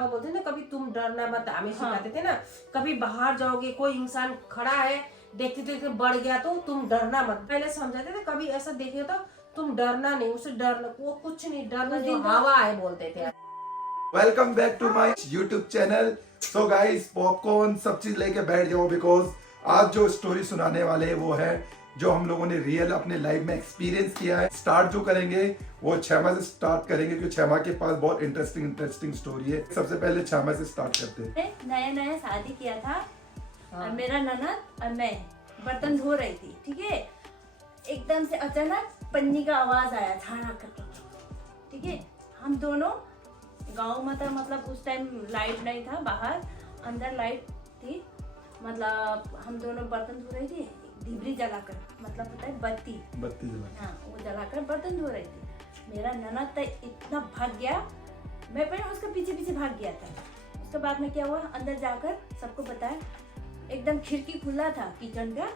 पापा बोलते थे ना, कभी तुम डरना मत, हमें सिखाते थे ना, कभी बाहर जाओगे कोई इंसान खड़ा है देखते देखते बढ़ गया तो तुम डरना मत, पहले समझाते थे कभी ऐसा देखे तो तुम डरना नहीं, उससे डरना वो कुछ नहीं, डरना जो हवा है बोलते थे। Welcome back to my YouTube channel. So guys, popcorn सब चीज लेके बैठ जाओ, बिकॉज आज जो स्टोरी सुनाने वाले हैं वो है जो हम लोगों ने रियल अपने लाइफ में एक्सपीरियंस किया है। स्टार्ट जो करेंगे वो छमा से स्टार्ट करेंगे, क्योंकि छमा के पास बहुत इंटरेस्टिंग स्टोरी है। सबसे पहले छमा से स्टार्ट करते हैं। नया शादी किया था और मेरा ननद और मैं बर्तन धो रही थी, ठीक है। एकदम से अचानक पन्नी का आवाज आया झाड़ा करके, ठीक है। हम दोनों गाँव में था, मतलब उस टाइम लाइट नहीं था, बाहर अंदर लाइट थी, मतलब हम दोनों बर्तन धो रही थी डिबरी जलाकर, मतलब पता है बत्ती जला, हाँ वो जलाकर बर्तन धो रही थी। मेरा ननद तो इतना भाग गया, मैं पहले उसके पीछे पीछे भाग गया था। उसके बाद में क्या हुआ, अंदर जाकर सबको बताया, एकदम खिड़की खुला था किचन का,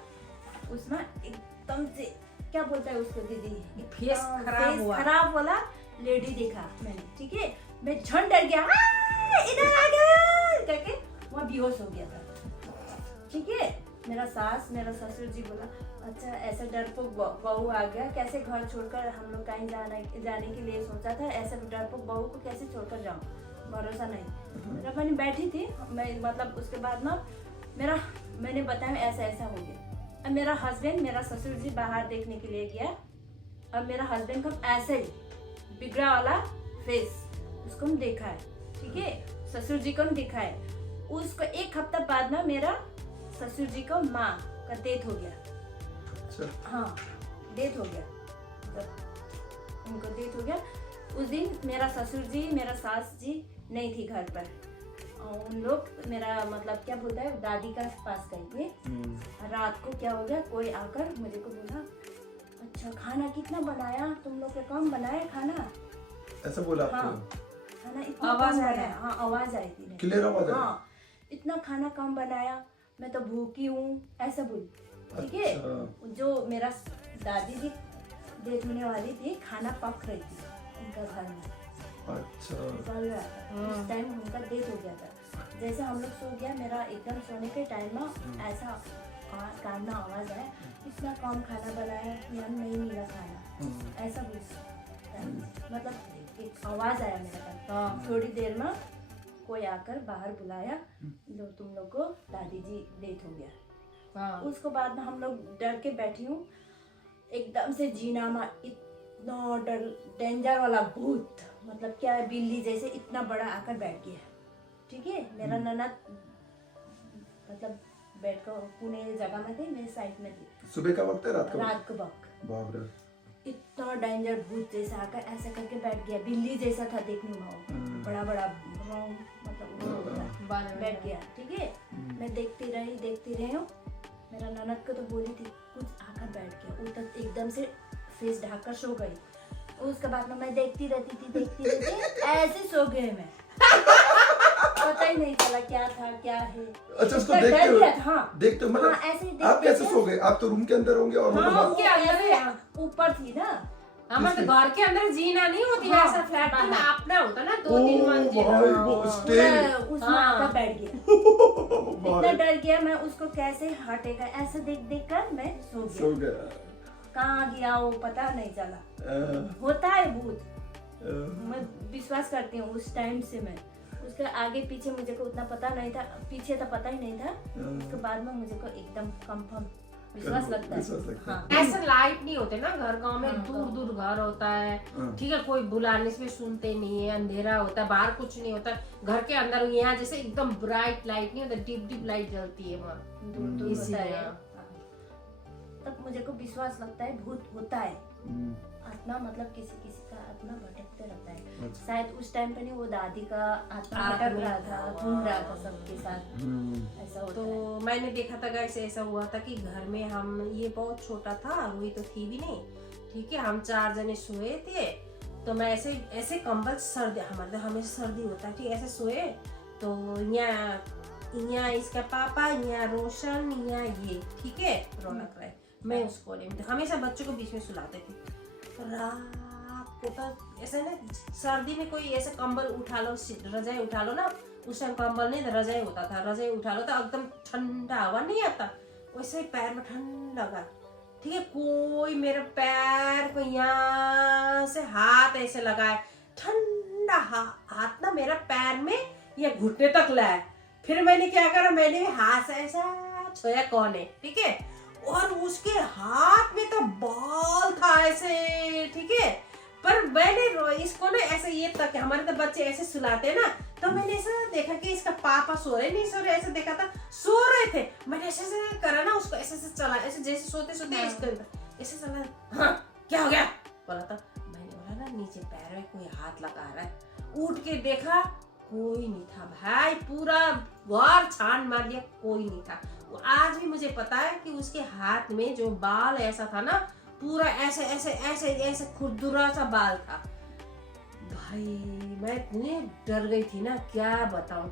उसमें एकदम से क्या बोलता है उसको दीदी, फेस खराब वाला लेडी देखा मैंने, ठीक है। मैं झन डर गया, इधर आ गया करके वहाँ बेहोश हो गया था, ठीक है। मेरा सास मेरा ससुर जी बोला, अच्छा ऐसा डरपोक बहू आ गया, कैसे घर छोड़कर, हम लोग कहीं जाने के लिए सोचा था, ऐसा डरपोक बहू को कैसे छोड़कर जाऊँ, भरोसा नहीं। जब मैंने बैठी थी मैं, मतलब उसके बाद ना मैंने बताया ऐसा ऐसा हो गया। अब मेरा हस्बैंड मेरा ससुर जी बाहर देखने के लिए गया, और मेरा हस्बैंड का ऐसे ही बिगड़ा वाला फेस उसको हम देखा है, ठीक है। ससुर जी को हम देखा है। उसको एक हफ्ता बाद ना मेरा ससुर जी को माँ का डेथ हो गया। अच्छा। हाँ डेथ हो गया, जब उनको डेथ हो गया उस दिन मेरा ससुर जी मेरा सास जी नहीं थी घर पर, और उन लोग मेरा मतलब क्या बोलता है दादी का पास गए थे। रात को क्या हो गया, कोई आकर मुझे को बोला, अच्छा खाना कितना बनाया तुम लोग, के कम बनाया खाना, ऐसा बोला आपको? हाँ खाना इतना आवाज कम आ रहा बनाया, है? हाँ आवाज आई थी, क्लियर आवाज आ रही है? हाँ इतना खाना कम बनाया, मैं तो भूखी हूँ ऐसा बोली, ठीक है। अच्छा। जो मेरा दादी जी डेथ होने वाली थी, खाना पक रही थी उनका घर में, अच्छा। चल रहा था उस टाइम, उनका डेथ हो गया था। जैसे हम लोग सो गया, मेरा एकदम सोने के टाइम में ऐसा कान में आवाज आया, इतना कम खाना बनाया, यार नहीं मिला खाना, ऐसा बोल, मतलब एक आवाज आया मेरे पास। थोड़ी देर में कोई आकर बाहर बुलाया, लो तुम लोग को दादी जी डेथ हो गया। उसको बाद में हम लोग डर के बैठी हूँ, एकदम से जीना में इतना डेंजर वाला भूत, मतलब क्या है बिल्ली जैसे इतना बड़ा आकर बैठ गया, ठीक है। मेरा ननद मतलब बैठ कर पुणे जगह में थे, मेरे साइड में थी। सुबह का वक्त है, रात का? रात को वक्त बाप रे। इतना डेंजर भूत जैसा आकर ऐसा करके बैठ गया, बिल्ली जैसा था देखने में, वो बड़ा बड़ा मतलब बैठ गया, ठीक है। मैं देखती रही हूँ, मेरा ननद को तो बोली थी कुछ आकर बैठ गया, वो तक एकदम से फेस ढककर सो गई। उसके बाद में मैं देखती रहती ऐसे सो गए मैं, पता ही नहीं चला क्या था क्या है। अच्छा, उसको इतना देखते डर हो? गया था, हाँ देखते हो मतलब? हाँ, ऐसे ही आप कैसे देखते सो गए? आप तो रूम के अंदर होंगे, और हाँ, मतलब वो के अंदर ऐसे है। ऊपर थी ना, हमारे घर के अंदर जीना नहीं होती, हाँ, ऐसा फ्लैट बाहर। ना अपना होता ना, ओ 2-3 मंजिल। भाई, वो स्टेल। उसमें हाँ। आकर बैठ गया, इतना भाई, डर गया मैं, उसको कैसे हटेगा ऐसे देख कर मैं सो सो गया। गया। कहाँ गया वो पता नहीं चला। होता है भूत, मैं विश्वास करती हूँ उस टाइम से। मैं उसके आगे पीछे मुझे को उतना पता नहीं था, पीछे तो पता ही नहीं था, उसके बाद में मुझे को एकदम कंफर्म विश्वास लगता है। हाँ। ऐसा लाइट नहीं होते ना घर, गांव में हाँ, दूर दूर घर होता है, हाँ। ठीक है, कोई बुलाने से भी सुनते नहीं है, अंधेरा होता है, बाहर कुछ नहीं होता, घर के अंदर यहाँ जैसे एकदम ब्राइट लाइट नहीं होता, डिप लाइट जलती है वहाँ, दूर होता इसीलिए। है, तब मुझे को विश्वास लगता है भूत होता है। आत्मा मतलब किसी का आत्मा भटकते रहता है। अच्छा। शायद उस टाइम पे नहीं, वो दादी का आत्मा भटक रहा था, घूम रहा था सबके साथ, ऐसा होता तो है। मैंने देखा था गाइस, ऐसा हुआ था कि घर में हम, ये बहुत छोटा था, रुई तो थी भी नहीं, ठीक है, हम 4 जने सोए थे। तो मैं ऐसे कंबल, सर्दी हमारे हमेशा सर्दी होता है, ठीक, ऐसे सोए तो यहाँ इसका पापा, यहाँ रोशन, यहाँ ये, ठीक है, रौनक राय, मैं उस कोने में हमेशा बच्चों को बीच में सुलाते थे। रात को तो ऐसे ना सर्दी में कोई ऐसे कंबल उठा लो, रजाई उठा लो ना, उस टाइम कंबल नहीं था, रजाई होता था, रजाई उठा लो तो एकदम ठंडा हवा नहीं आता, वैसे ही पैर में ठंड लगा। ठीक है, कोई मेरे पैर को यहाँ से हाथ ऐसे लगाए, ठंडा हाथ ना मेरा पैर में ये घुटने तक लाया। फिर मैंने क्या करा, मैंने भी हाथ से ऐसा छुआ कौन है, ठीक है, और उसके हाथ में तो बाल था ऐसे, ठीक है, पर मैंने इसको ना ऐसे, ये तक हमारे तो बच्चे ऐसे सुलाते हैं ना, तो मैंने ऐसा देखा कि इसका पापा सो रहे नहीं सो रहे, ऐसे देखा था सो रहे थे, मैंने ऐसे ऐसे करा ना, उसको ऐसे ऐसे चला, ऐसे जैसे सोते सोते ऐसे चला। हाँ क्या हो गया बोला था, मैंने बोला ना नीचे पैर में कोई हाथ लगा रहा है, उठ के देखा कोई नहीं था भाई, पूरा बार छान मार लिया, कोई नहीं था। आज भी मुझे पता है कि उसके हाथ में जो बाल ऐसा था ना, पूरा ऐसे ऐसे ऐसे ऐसे खुरदुरा सा बाल था भाई, मैं इतनी डर गई थी ना, क्या बताऊं।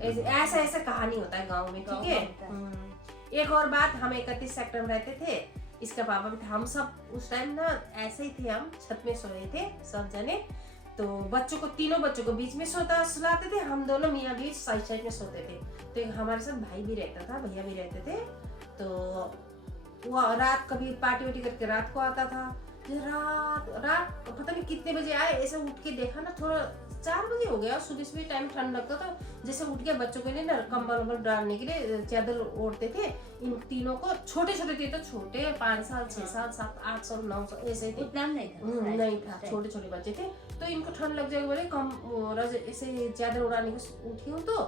ऐसे ऐसे ऐसे कहानी होता है गांव में, ठीक है। एक और बात, हम 31 सेक्टर में रहते थे, इसका पापा भी था, हम सब उस टाइम ना ऐसे ही थे, हम छत में सोए थे सब जने, तो बच्चों को, तीनों बच्चों को बीच में सुलाते थे, हम दोनों मियाँ बीच साइड साइड में सोते थे। तो हमारे साथ भाई भी रहता था, भैया भी रहते थे, तो वो रात कभी पार्टी वार्टी करके रात को आता था, रात पता नहीं कितने बजे आए, ऐसे उठ के देखा ना, थोड़ा 4 बजे हो गया, सुबह सुबह टाइम ठंड लगता था, जैसे उठ के बच्चों के लिए ना कंबल वंबल डालने के लिए चादर ओढ़ते थे। इन तीनों को छोटे छोटे थे, तो छोटे 5 साल 6 साल 7 8 साल 9 साल ऐसे थे, उतना नहीं था, छोटे छोटे बच्चे थे, तो इनको ठंड लग जाएगी बोले, कम ऐसे चादर उड़ाने को उठी हूँ, तो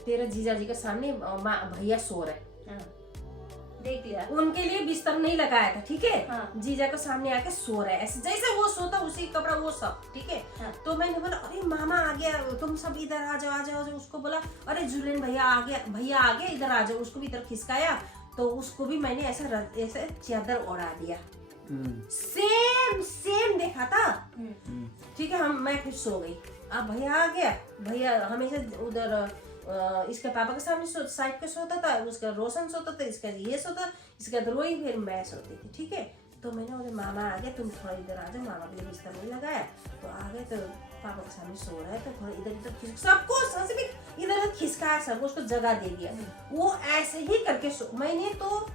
तेरा जीजा जी के सामने भैया सो रहे, देख लिया, उनके लिए बिस्तर नहीं लगाया था, ठीक है। हाँ। जीजा के सामने आके सो रहा है, ऐसे जैसे वो सोता उसी कपड़ा वो सब, ठीक है। हाँ। तो मैंने बोला अरे मामा आ गया, तुम सब इधर आ जाओ आ जाओ, उसको बोला अरे जुलेन भैया आ गया, भैया आ गया, इधर आ जाओ, उसको भी इधर खिसकाया, तो उसको भी मैंने ऐसे चादर ओढ़ा दिया, सेम सेम देखा था, ठीक है। मैं फिर सो गई, अब भैया आ गया, भैया हमेशा उधर इसके पापा के सामने साइड पे सोता था, उसका रोशन सोता था, इसका ये सोता, इसका रोई, फिर मैं सोती थी, ठीक है। तो मैंने बोले मामा आ गया, तुम थोड़ा इधर आ जाओ, मामा के लिए बिस्तर नहीं लगाया, तो आ गए, तो पापा के सामने सो रहा है, तो थोड़ा इधर इधर सबको इधर खिसकाया, सबको उसको जगह दे दिया, वो ऐसे ही करके मैंने तो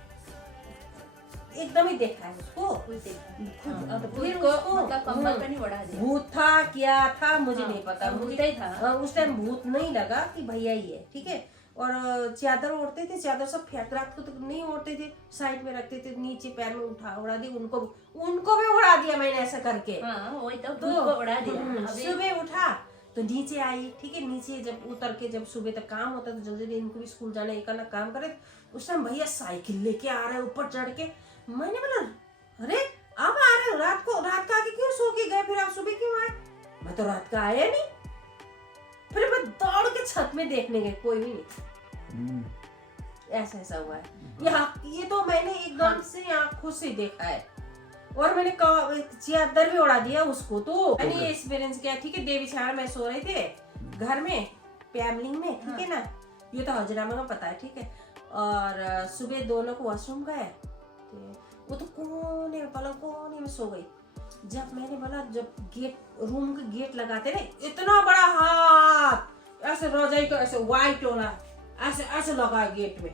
एकदम ही देखा है उसको, फिर उसको मतलब कंबल पे नहीं ओढ़ा दिया, भूत था क्या था मुझे नहीं पता, भूत ही था, उस टाइम भूत नहीं लगा कि भैया ही है, ठीक है। और चादर ओढ़ते थे, चादर सब फेंक, रात को तो नहीं ओढ़ते थे, साइड में रखते थे, नीचे पैर में उड़ा दी, उनको भी उड़ा दिया मैंने ऐसा करके, वही तो उड़ा दिया। सुबह उठा तो नीचे आई, ठीक है, नीचे जब उतर के, जब सुबह तक काम होता तो जल्दी इनको भी स्कूल जाना, एक करना काम करे, उस टाइम भैया साइकिल लेके आ रहे ऊपर चढ़ के, मैंने बोला अरे अब आ रहे हो, रात का आके क्यों सो के गए, फिर आप सुबह क्यों आए, मैं तो रात का आया नहीं, फिर मैं दौड़ के छत में देखने गए, कोई भी नहीं, ऐसा ऐसा हुआ है। ये तो मैंने एकदम से आंखों से देखा है, और मैंने चादर भी उड़ा दिया उसको, तो मैंने ये एक्सपीरियंस किया, ठीक है। देवी छाया में सो रहे थे घर में, पैमलिंग में, ठीक है ना, ये तो हजरामा का पता है, ठीक है। और सुबह दोनों को वॉशरूम गए, वो तो कोने में, पलंग कोने में सो गई। जब मैंने बोला, जब गेट, रूम के गेट लगाते ना, इतना बड़ा हाथ ऐसे रजाई को ऐसे व्हाइट होना ऐसे ऐसे लगा गेट में,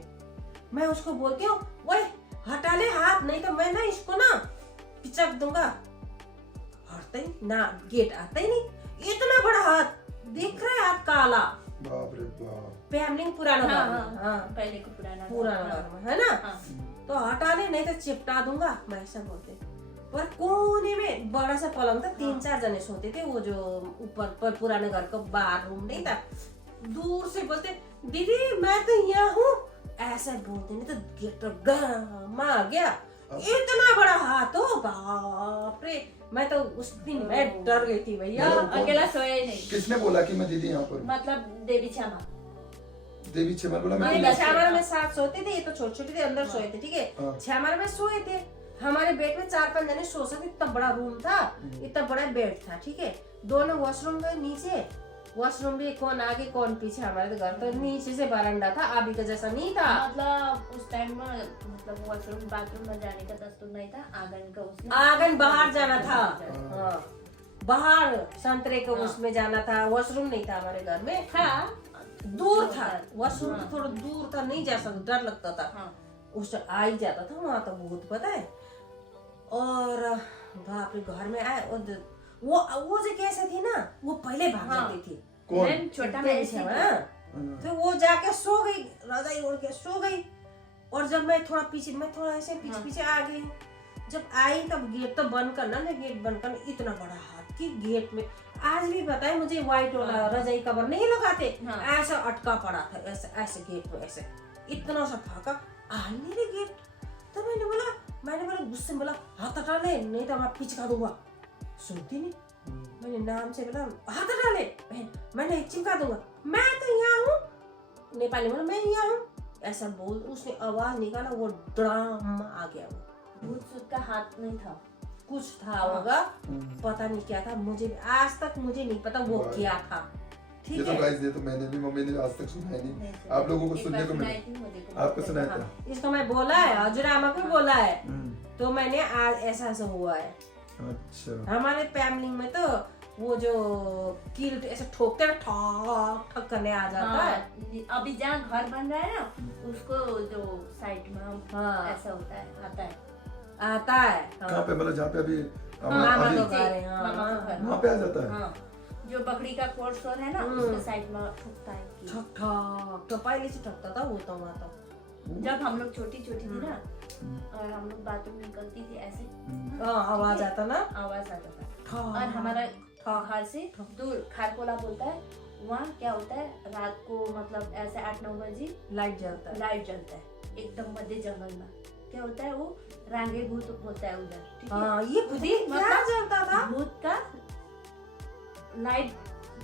मैं उसको बोलती हूँ वही हटा ले हाथ, नहीं तो मैं ना इसको ना पिचक दूंगा, हटता ही ना, गेट आता ही नहीं, इतना बड़ा हाथ दिख रहा है, हाथ काला, बाप रे बाप, पैमलिंग पुराना, पहले को पुराना है ना, तो हटा ले, नहीं तो चिपटा दूंगा, मैं ऐसा बोलते। पर कोने में बड़ा सा पलंग था, 3-4 जने सोते थे, वो जो ऊपर पर पुराने घर का बाहर रूम नहीं था, दूर से बोलते दीदी मैं तो यहाँ हूँ, ऐसा बोलते, नहीं तो गेट गामा आ गया, इतना बड़ा हाथ हो, बाप रे, मैं तो उस दिन मैं डर गई थी भैया, अकेला सोया ही नहीं। किसने बोला कि मैं दीदी यहाँ पर, मतलब देवी छमा बोला, मैं छामर में साथ सोते थे, ये तो छोटे छोटे थे, अंदर सोए थे, ठीक है, छामर में सोए थे, हमारे बेड में 4-5 जने सो सकते, इतना बड़ा रूम था, इतना बड़ा बेड था, ठीक है। दोनों वॉशरूम गए नीचे, वॉशरूम भी कौन आगे कौन पीछे, हमारे तो घर तो नीचे से बरामदा था, अभी का जैसा नहीं था। मतलब उस टाइम में मतलब वॉशरूम बाथरूम में जाने का दस्तूर नहीं था, आंगन का उसमें आंगन बाहर जाना था, हाँ बाहर संतरे के हाँ। उसमें जाना था, वॉशरूम नहीं था हमारे घर में, था, दूर था वॉशरूम, हाँ। तो थोड़ा दूर था, नहीं जा सकता, डर लगता था। हाँ। उस टाइम आ ही जाता था वहां तो बहुत, पता है। और बाप रे, घर में आए और वो जो कैसे थी ना, वो पहले भाग हाँ। जाती थी। कौन? मैम छोटा में ऐसी थी। हाँ। तो वो जाके सो गई, रजाई ओढ़ के सो गई, और जब मैं थोड़ा पीछे, मैं थोड़ा ऐसे पीछे हाँ। पीछे आ गई, जब आई तब गेट तो बंद करना ना, गेट बंद करना, इतना बड़ा हाथ की गेट में, आज भी पता है मुझे, व्हाइट वाला हाँ। रजाई कवर नहीं लगाते, हाँ। ऐसा अटका पड़ा था, ऐसे ऐसे गेट में, ऐसे इतना सा फाका, आ नहीं रही गेट। तो मैंने बोला गुस्से में बोला, हाथ हटा ले नहीं तो मैं पिचका दूंगा। सुनती नहीं, मैंने नाम से बोला, हाथ हटा ले बहन, मैंने चिमका दूंगा, मैं तो यहाँ हूँ, नेपाली में मैं यहाँ हूँ, ऐसा बोल, उसने आवाज निकाला, वो ड्राम आ गया, वो भूत सूत का हाथ नहीं था, कुछ था होगा, पता नहीं क्या था, मुझे आज तक मुझे नहीं पता वो वाह। क्या था। ये ठीक तो है, गाइस, ये तो मैंने भी, मम्मी ने आज तक सुना ही नहीं, सुना। आप लोगों को एक सुनने बार को सुनाई मिला। थी मुझे को, आपको सुनाया हाँ, था? इसको मैं बोला है, हजूरामा को बोला है, हम्म, तो मैंने आज ऐसा ऐसा हुआ है। अच्छा। हमारे फैमिली में तो वो जो कील ऐसे ठोकते हैं, ठक ठक करने आ जाता है। हाँ, अभी जहाँ घर बन रहा है ना, उसको जो साइड में हाँ। ऐसा होता है, आता है। आता है, हाँ। कहाँ पे, मतलब जहाँ पे अभी मामा अभी तो घर है, हाँ, मामा का घर। वहाँ पे आ जाता है? हाँ, जो बकरी का कोर्स है ना, उसके साइड में ठुकता है कील। ठक ठक तो पहले से ठकता था वो तो वहाँ तो। जब हम लोग छोटी छोटी थी ना, और हम लोग बाथरूम निकलती थी ऐसे, हाँ, आवाज आता ना, आवाज आता था। ठक। और हमारा घर से दूर खारकोला बोलता है, वहाँ क्या होता है, रात को मतलब ऐसे 8-9 बजे लाइट जलता है। लाइट जलता है एकदम मध्य जंगल में। क्या होता है, वो रांगे भूत होता है उधर, ठीक है। हाँ, ये खुद खुद ही क्या मतलब जलता था? भूत का लाइट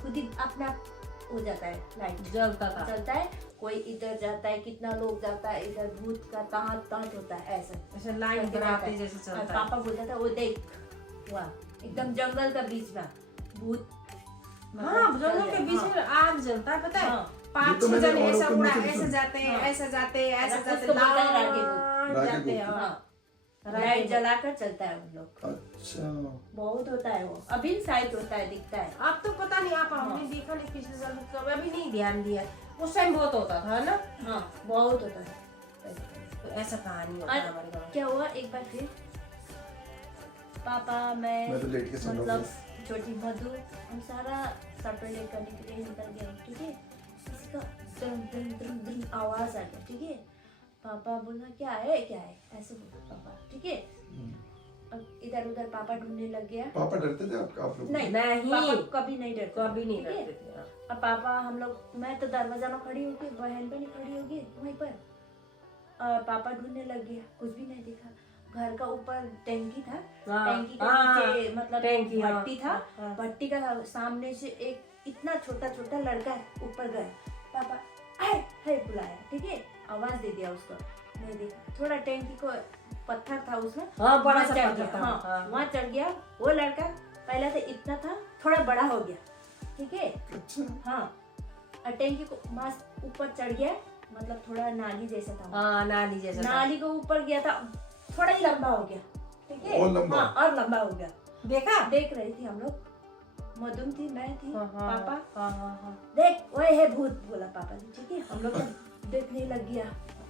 खुद ही अपना हो जाता है, लाइट जलता था। चलता है, कोई इधर जाता है, कितना लोग जाता है इधर, भूत का तांत तांत होता है ऐसे ऐसे लाइट करके बनाते जाता है। जैसे और चलता है। पापा बोलता था, वो देख वाह, एकदम जंगल का बीच में भूत, हाँ, जंगल के बीच हाँ। में आग जलता है, पता है। हाँ। ये 5-6 तो मैंने जने औरों ऐसा के उड़ा, मुंह से ऐसे सुना। जाते हैं, हाँ। ऐसे जाते हैं, ऐसे उसको जाते बोलते हैं रागे हैं, रागे जाते हैं, भूत। हाँ। हाँ, लाइट जलाकर चलता है उन लोग, अच्छा। बहुत होता है वो, अभी शायद होता है, दिखता है। अब तो पता नहीं, आप हमने देखा नहीं पिछले साल, कभी अभी नहीं ध्यान दिया, उस टाइम बहुत होता था ना। हाँ, बहुत होता है। तो ऐसा कहानी होता है हमारे गाँव में। क्या हुआ एक बार फिर, पापा मैं तो लेट के सुन रहा हूँ मतलब छोटी मधु, हम सारा सैटरडे करने के लिए निकल गए, ठीक है। किसी का द्रम द्रम द्रम द्रम आवाज आ गया, ठीक है। पापा बोला क्या है ऐसे बोला पापा, ठीक है। अब इधर उधर पापा ढूंढने लग गया। पापा डरते थे आप लोग? नहीं नहीं। पापा कभी नहीं डरते, कभी नहीं ठीक है? डरते थे, हाँ। अब पापा हम लोग, मैं तो दरवाजा में खड़ी होगी, बहन बनी खड़ी होगी वहीं पर, पापा ढूंढने लग गया, कुछ भी नहीं दिखा। घर का ऊपर टैंकी था, हाँ, टैंकी के हाँ, नीचे मतलब टैंकी, हाँ, भट्टी था, हाँ। भट्टी का सामने से एक इतना छोटा छोटा लड़का ऊपर गया, पापा है बुलाया, ठीक है, आवाज दे दिया उसको, नहीं देखा, थोड़ा टैंकी को पत्थर था उसमें, हाँ, बड़ा वहाँ सा चढ़ पत्थर गया, था, हाँ, हाँ। वहाँ चढ़ गया वो लड़का। पहले तो इतना था, थोड़ा बड़ा हो गया, ठीक है, अच्छा। हाँ, और टैंकी को मस्त ऊपर चढ़ गया, मतलब थोड़ा नाली जैसा था वो। हाँ, नाली जैसा था। नाली को ऊपर गया था, थोड़ा ही लंबा हो गया, ठीक है, और लंबा? हाँ, और लंबा हो गया। देखा? देख रही थी हम लोग, मधुम थी, मैं थी, हाँ, हाँ, पापा, हाँ, हाँ, हाँ। देख वही है भूत, बोला पापा ने, ठीक है। हम लोग तो देखने लग गया,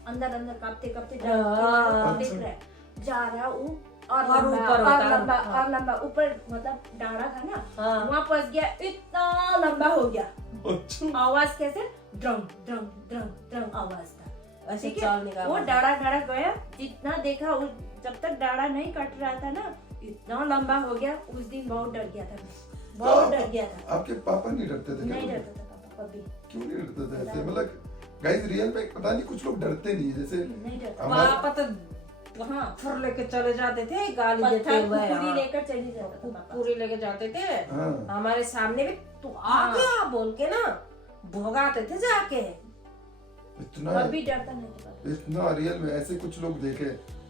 अंदर अंदर कांपते कांपते हाँ। देख रहे हैं, जा रहा वो और और लंबा, ऊपर और होता है, लंबा, हाँ। और लंबा, ऊपर मतलब डाढ़ा था ना, हाँ। वहाँ फंस गया, इतना लंबा हो गया। अच्छा। आवाज कैसे, ड्रम ड्रम ड्रम ड्रम आवाज था, ऐसे ठीक है। चलने का वो आवाज। डाढ़ा डाढ़ा गया, जितना देखा वो, जब तक डाढ़ा नहीं कट रहा था ना, इतना लंबा हो गया। उस दिन बहुत डर गया था मैं, बहुत डर गया था। आपके पापा नहीं डरते थे क्या? नहीं डरता था पापा कभी, क्यों नहीं डरते थे ऐसे? मतलब गाइस रियल में पता नहीं, कुछ लोग डरते नहीं है, जैसे नहीं डरता। पापा तो हाँ, पत्थर लेके चले जाते थे, गाली देते पत्थर हुए, कुकुरी हाँ। लेकर चली जाता था पापा। पूरी लेके जाते थे, हाँ। हमारे सामने भी तू आ गया बोल के ना भगाते थे जाके। इतना कभी डरता नहीं था पापा। इतना रियल में ऐसे कुछ लोग देखे।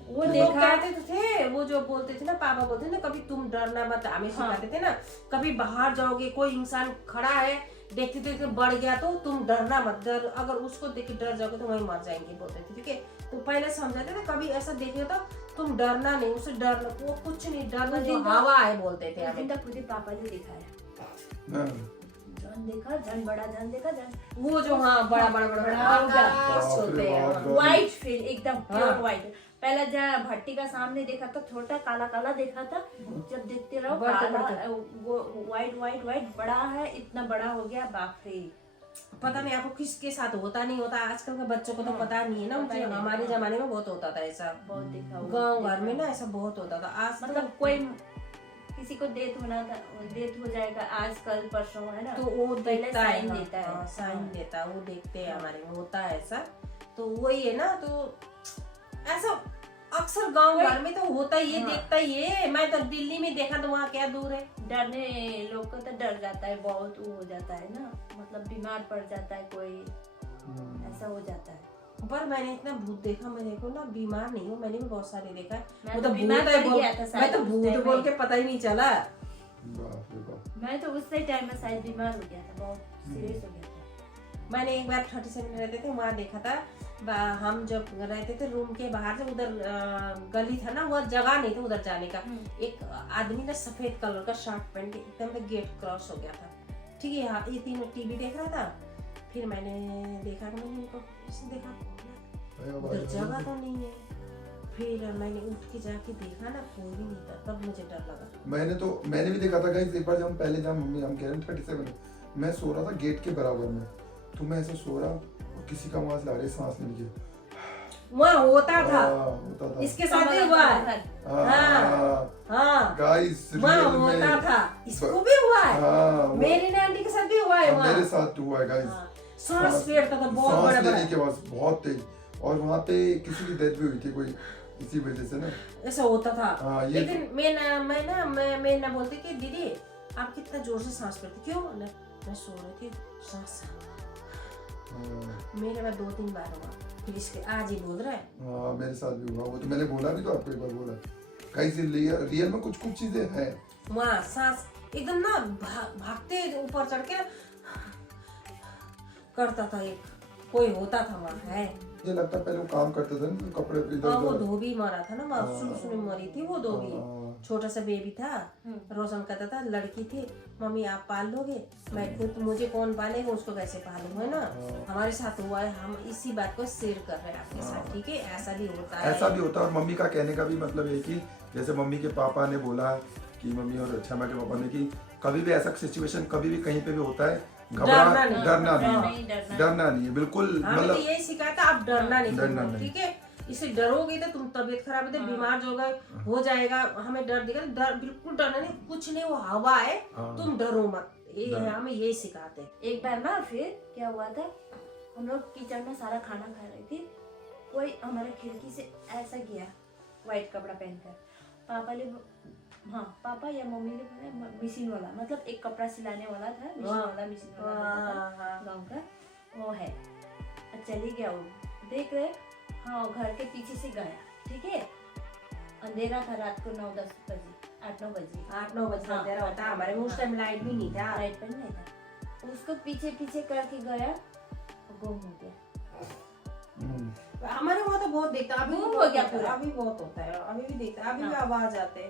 वो लोग देखा, कहते तो थे, वो जो बोलते थे ना, पापा बोलते थे ना, कभी तुम डरना मत, हमें सिखाते थे ना, कभी बाहर जाओगे कोई इंसान खड़ा है देखते देखते बढ़ गया तो तुम डरना मत, डर अगर उसको देख के डर जाओगे तो वहीं मर जाएंगे बोलते थे, ठीक है। तो पहले समझाते थे कभी ऐसा देखे तो तुम डरना नहीं, उसे डरना वो कुछ नहीं, डरना जो हवा है बोलते थे उस हमें। दिन तक खुद ही पापा ने दिखाया, हाँ। जन देखा, जन बड़ा, जन देखा, जन वो जो हाँ बड़ा बड़ा बड़ा बड़ा आकाश बाप रे होते हैं। बाप। व्हाइट फिर एकदम प्योर हाँ। व्हाइट। पहले जब भट्टी का सामने देखा था छोटा काला काला देखा था, जब देखते रहो बढ़ते काला बढ़ते। वो व्हाइट व्हाइट व्हाइट बड़ा है, इतना बड़ा हो गया, बाप रे। पता नहीं आपको किसके साथ होता नहीं होता, आजकल के बच्चों को तो पता नहीं है ना, पता ही नहीं। हमारे जमाने में बहुत होता था ऐसा, बहुत देखा हुआ। गांव घर में ना ऐसा बहुत होता था। आज मतलब कोई किसी को डेथ होना था, डेथ हो जाएगा आज कल परसों, है ना, तो वो पहले देखता है, साइन हाँ, देता है। हाँ, साइन हाँ। देता है, वो देखते हैं हमारे में होता है ऐसा। तो वही है ना, तो ऐसा अक्सर गांव घर में तो होता ही है, हाँ। देखता ही है। मैं तो दिल्ली में देखा तो वहाँ क्या दूर है। डरने लोग को तो डर जाता है बहुत, वो हो जाता है ना, मतलब बीमार पड़ जाता है कोई, ऐसा हो जाता है। पर मैंने इतना भूत देखा, मैंने को ना बीमार नहीं हूँ, मैंने भी बहुत सारे देखा है। मैं वो तो तो बीमार भूत है पड़ गया था मैं शायद तो उस भूत टाइम बोल में। के पता ही नहीं चला। बाप रे बाप। मैं तो उस टाइम में शायद बीमार हो गया था, बहुत सीरियस हो गया था। मैंने एक बार 37 में रहते थे, वहाँ देखा था। हम जब रहते थे रूम के बाहर से, उधर गली था ना, वो जगह नहीं था उधर जाने का। एक आदमी ना सफेद कलर का शर्ट पहन के एकदम गेट क्रॉस हो गया था, ठीक है। यहाँ ये तीनों टीवी देख रहा था। फिर मैंने देखा कि मैंने उनको ऐसे देखा, उधर जगह तो नहीं है। फिर मैंने उठ के जाके देखा ना, कोई भी नहीं था, तब मुझे डर लगा। मैंने भी देखा था गाइस, एक बार जब हम पहले जब मम्मी हम कह रहे हैं 37 मैं सो रहा था गेट के बराबर में, तो मैं ऐसे सो रहा और किसी का आवाज ला रही, सांस लेने की। वहाँ होता था, होता था। इसके साथ भी हुआ है। हाँ गाइस वहाँ रियल होता में था, इसको भी हुआ है। हाँ, मेरी आंटी के साथ भी हुआ है वहाँ। मेरे साथ हुआ है गाइस। हाँ, सांस फेरता था बहुत बड़ा सांस बड़ा। लेने की आवाज बहुत तेज, और वहाँ पे किसी की डेथ भी हुई थी कोई इसी वजह से ना। ऐसा होता था। हाँ, ये लेकिन मैं ना बोलती कि दीदी आप कितना जोर से सांस फेरती, क्यों ना, मैं सो रही थी, सांस मेरे में 2-3 बार हुआ। फिर इसके आज ही बोल रहा है। हाँ मेरे साथ भी हुआ, वो तो मैंने बोला भी तो आपको एक बार बोला। गाइस रियल में कुछ चीजें हैं। वहाँ सांस एकदम ना भागते ऊपर चढ़ के करता था, एक कोई होता था वहाँ है। मुझे लगता है पहले वो काम करते थे ना, तो कपड़े इधर हाँ वो उधर। धोबी मरा था ना, वहाँ शुरू में मरी थी वो धोबी। हाँ। छोटा सा बेबी था, रोशन कहता था लड़की थी, मम्मी आप पाल लोगे, मैं खुद, मुझे कौन पालेगा, उसको कैसे पालूं, है ना। हमारे साथ हुआ है, हम इसी बात को शेयर कर रहे हैं आपके साथ, ठीक है। ऐसा भी होता है, ऐसा भी होता है। और मम्मी का कहने का भी मतलब है कि जैसे मम्मी के पापा ने बोला कि मम्मी और क्षमा के पापा ने कि कभी भी ऐसा सिचुएशन कभी भी कहीं पे भी होता है, डरना नहीं। डरना डरना नहीं, नहीं। डरना नहीं है बिल्कुल। हमें तो मतलब यही सिखाया था, आप डरना नहीं, डरना नहीं। ठीक है। इससे डरोगे तो तुम तबीयत खराब होती, बीमार जो हो जाएगा, हमें डर देगा, डर बिल्कुल डरना नहीं, कुछ नहीं, वो हवा है, तुम डरो मत, ये हमें यही सिखाते। एक बार ना फिर क्या हुआ था, हम लोग किचन में सारा खाना खा रहे थे, कोई हमारे खिड़की से ऐसा गया व्हाइट कपड़ा पहनकर। पापा ने, हाँ पापा या मम्मी ने बोला मशीन वाला, मतलब एक कपड़ा सिलाने वाला था, मशीन वाला गाँव का वो है। चली गया वो, देख रहे, हाँ घर के पीछे से गया, ठीक है। अंधेरा था रात को 9-10 बजे, 8-9 बजे, 8-9 बजे अंधेरा होता है हमारे में, उस टाइम लाइट भी नहीं था। लाइट पर नहीं था, उसको पीछे पीछे करके गया, गुम हो गया। हमारे वहाँ तो बहुत देखता, अभी गुम भी हो गया होता है, पूरा। अभी बहुत होता है, अभी भी देखता, अभी भी हाँ। आवाज आते हैं।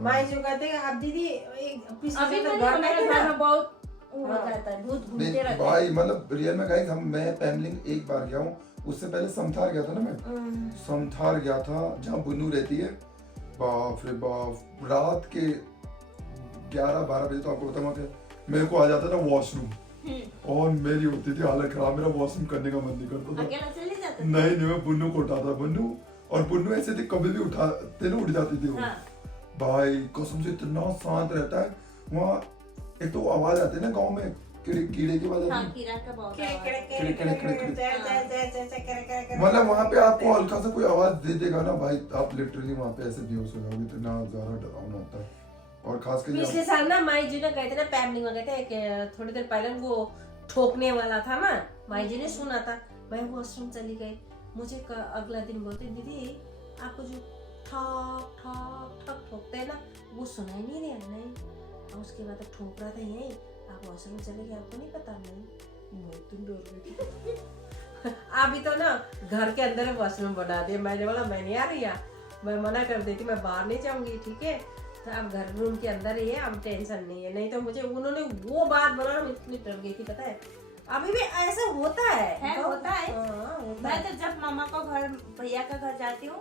माई जो कहते हैं आप दीदी पिछले अभी साल भी घर हमारे में थे घर ना, में बहुत वो हाँ। रहता है, भूत नहीं घूमते रहते हैं। भाई मतलब रियल में गाइस मैं पैमलिंग एक बार गया हूँ, उससे पहले समथार गया था ना मैं। समथार गया था जहाँ बुनू रहती है। बाप रे बाप, रात के 11-12 बजे तो आपको पता है मेरे को आ जाता था वॉशरूम, और मेरी होती थी हालत खराब, मेरा वॉशरूम करने का मन नहीं करता था। अकेला चले जाते थे। नहीं मैं बुन्नू को उठाता, बुन्नू, और बुन्नू ऐसे थी कभी भी उठाते ना उठ जाती थी वो। हाँ। भाई कसम से इतना शांत रहता है वहाँ। एक तो आवाज आती है ना गाँव में, कीड़े की आवाज हाँ, आती है, कीड़ा का बहुत किड़े आवाज। किड़े किड़े किड़े किड़े मतलब वहाँ पे आपको हल्का सा कोई आवाज दे देगा ना भाई, आप लिटरली वहाँ पे ऐसे बेहोश हो जाओगे, इतना ज्यादा डरावना होता है। और खास कर पिछले साल ना माई जी ने गए थे ना पैमलिंग में, गए थे कि थोड़ी देर पहले वो ठोकने वाला था ना, माई जी ने सुना था, मैं वॉशरूम चली गई। मुझे अगला दिन बोलते दीदी आपको जो ठक ठक ठक ठोकते हैं ना वो सुनाई नहीं दिया, नहीं। और उसके बाद ठोक रहा था यही, आप वॉशरूम चले गए, आपको नहीं पता? नहीं, बहुत तुम डर गई थी। अभी तो ना घर के अंदर वॉशरूम बना दिया। मैंने बोला मैं नहीं आ रही है, मैं मना कर देती, मैं बाहर नहीं जाऊंगी, ठीक है? तो अब घर रूम के अंदर ही है, अब टेंशन नहीं है। नहीं तो मुझे उन्होंने वो बात बोला ना, मैं इतनी डर गई थी, पता है? अभी भी ऐसा होता है तो, होता है। हाँ, होता मैं है। तो जब मामा का घर, भैया का घर जाती हूँ,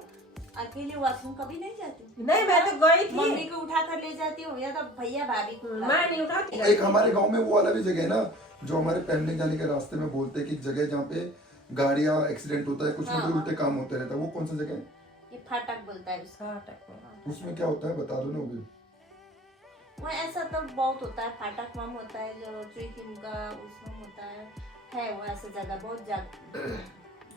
अकेले वॉशरूम कभी नहीं जाती हूँ। नहीं, मैं तो गई थी, मम्मी को उठा कर ले जाती हूँ या तो भैया भाभी को। मैं नहीं उठाती। एक हमारे गांव में वो वाला भी जगह है ना, जो हमारे पैमलिंग जाने के रास्ते में बोलते हैं कि जगह जहाँ पे गाड़ियाँ एक्सीडेंट होता है, कुछ ना उल्टे काम होते रहता है, वो कौन सा जगह है? ये फाटक बोलता है उसका। उसमें क्या होता है बता दो ना वो भी। वो ऐसा तो बहुत होता है, फाटक मम होता है, जो ट्रेकिंग का उसमें होता है वो ऐसा जगह, बहुत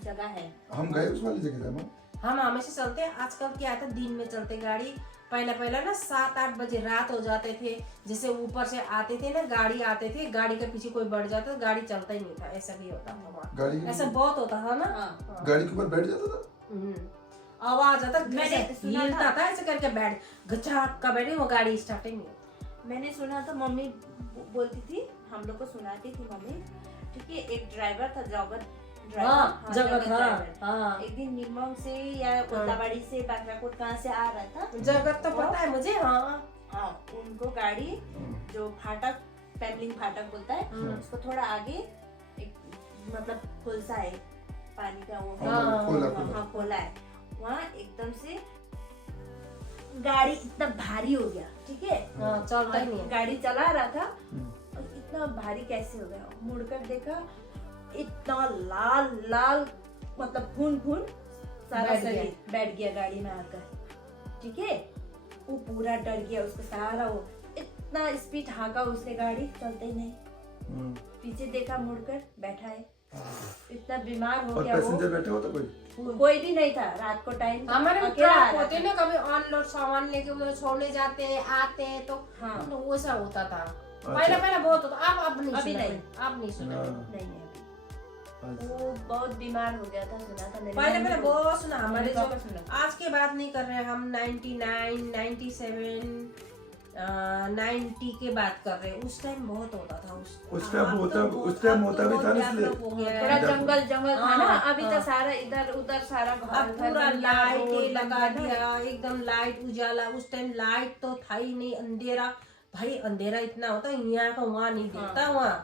जगह है। हम गए उस वाली जगह था। हम हमेशा चलते हैं। आजकल क्या था, दिन में चलते गाड़ी। पहले ना 7-8 बजे रात हो जाते थे, जैसे ऊपर से आते थे ना, गाड़ी आते थे, गाड़ी के पीछे कोई बढ़ जाता, गाड़ी चलता ही नहीं था। ऐसा भी होता था वहाँ, गाड़ी ऐसा बहुत होता था ना। हाँ। गाड़ी के ऊपर बैठ जाता था, आवाज आता, मैंने सुना हिलता था ऐसे करके, बैठ गचाक का बैठे, वो गाड़ी स्टार्ट ही नहीं होती। मैंने सुना था, मम्मी बोलती थी, हम लोग को सुनाती थी मम्मी, ठीक है? एक ड्राइवर था, जगत ड्राइवर, जगत, ड्राइवर। हाँ। एक दिन निमोंग से या कोताबाड़ी से, बागराकोट कहाँ से आ रहा था, जगत तो पता है मुझे। हाँ, हाँ, उनको गाड़ी जो फाटक, पैमलिंग फाटक बोलता है, उसको थोड़ा आगे एक मतलब खुलसा है, पानी का वो है, हाँ, खोला, हाँ, खोला है। वहाँ एकदम से गाड़ी इतना भारी हो गया, ठीक है? हाँ, चलता ही नहीं है। गाड़ी चला रहा था और इतना भारी कैसे हो गया? मुड़कर देखा, इतना लाल लाल, मतलब खून सारा बैठ शरीर बैठ गया गाड़ी में आकर, ठीक है? वो पूरा डर गया, उसको सारा वो इतना स्पीड हाँका उसने, गाड़ी चलते ही नहीं। पीछे देखा, मुड़कर बैठा है, इतना बीमार हो और गया वो। पैसेंजर बैठे हो तो कोई भी नहीं था, रात को टाइम हमारे अकेला आ ट्रक रहा होते था। ना, कभी ऑनलोड सामान लेके उधर छोड़ने जाते हैं, आते हैं, तो हाँ। तो वैसा होता था। पहले बहुत होता, अब नहीं अभी सुना, नहीं। अब नहीं सुना। नहीं नहीं, वो बहुत बीमार हो गया था, सुना था मैंने। पहले बहुत सुना। हमारे जो पापा सुना। आज की बात नहीं कर रहे हम, 99, 97, 90 के बात कर रहे हैं। उस टाइम बहुत होता था। उस टाइम होता भी था ना, इसलिए थोड़ा जंगल था ना। हाँ, अभी तो सारा इधर उधर सारा अब पूरा लाइट लगा दिया, एकदम लाइट उजाला। उस टाइम लाइट तो था ही नहीं, अंधेरा। भाई अंधेरा इतना होता, यहाँ का वहाँ नहीं दिखता, वहाँ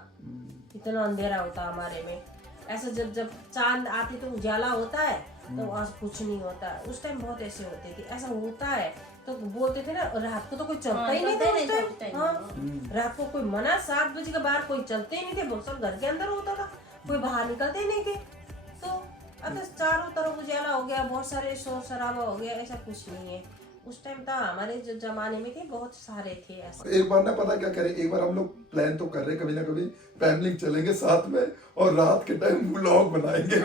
इतना अंधेरा होता हमारे में। ऐसा जब चांद आती तो उजाला होता है, तो आज कुछ नहीं होता। उस टाइम बहुत ऐसे होते थे, ऐसा होता है। तो बोलते थे ना, रात को तो कोई चलता ही नहीं था उस टाइम। हाँ, रात को कोई मना 7 बजे के बाहर कोई चलते ही नहीं थे, बहुत सब घर के अंदर होता था, कोई बाहर निकलते ही नहीं थे। तो अब तो चारों तरफ उजाला हो गया, बहुत सारे शोर शराबा हो गया, ऐसा कुछ नहीं है। उस टाइम था, हमारे जो जमाने में थे बहुत सारे थे ऐसे। एक बार ना पता क्या करें, एक बार हम लोग प्लान तो कर रहे हैं, कभी ना कभी फैमिली चलेंगे साथ में, और रात के टाइम व्लॉग बनाएंगे,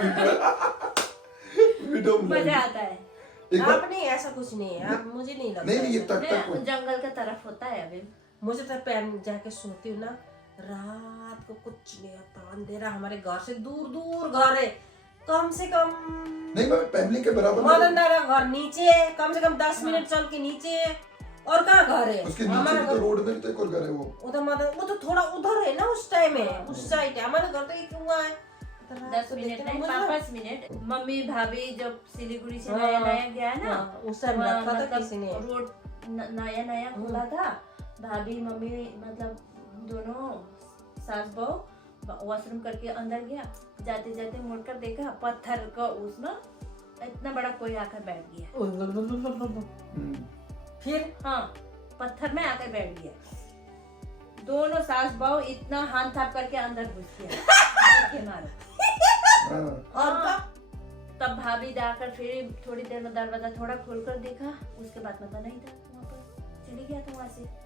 वीडियो मजा आता है। आप नहीं, ऐसा कुछ नहीं है। आप मुझे नहीं लगता। नहीं ये तक नहीं, जंगल का तरफ होता है अभी। मुझे तो पैर जाके सोती हूँ ना, रात को कुछ नहीं होता, अंधेरा। हमारे घर से दूर दूर घर है, कम से कम नहीं, मैं फैमिली के बराबर मदनदा का घर नीचे है, कम से कम 10 मिनट चल के नीचे है। और कहाँ घर है उसके नीचे हमारा भी तो घर? रोड में तो एक और घर है वो वो तो थोड़ा उधर है ना, उस टाइम है, उस साइड है। हमारा घर तो एक हुआ है 10 मिनट नहीं, 5 मिनट। मम्मी भाभी जब सिलीगुड़ी से नया नया गया ना, उस टाइम रखा था किसी ने, रोड नया नया खुला था। भाभी मम्मी मतलब दोनों सास बहू वॉशरूम करके अंदर गया, जाते जाते मुड़कर देखा, पत्थर का उसमें इतना बड़ा कोई आकर बैठ गया। फिर हाँ, पत्थर में आकर बैठ गया। दोनों सास बहू इतना हाथ थाप करके अंदर घुस गया मारो। और तब भाभी जाकर फिर थोड़ी देर में दरवाजा थोड़ा खोलकर देखा, उसके बाद पता नहीं था, वहाँ पर चली गया था वहाँ से।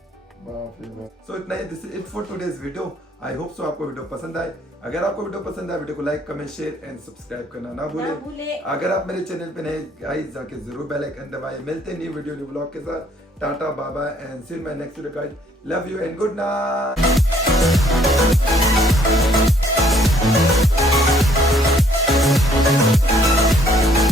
सो इतना ही, this is it for today's video. I hope so आपको वीडियो पसंद आए। अगर आपको वीडियो पसंद आए, वीडियो को like comment share and subscribe करना ना भूले। अगर आप मेरे चैनल पे नए, गाइस जाके जरूर बेल आइकन दबाएं। मिलते हैं न्यू वीडियो न्यू ब्लॉग के साथ। टाटा बाबा and see you in my next video guys. Love you and good night.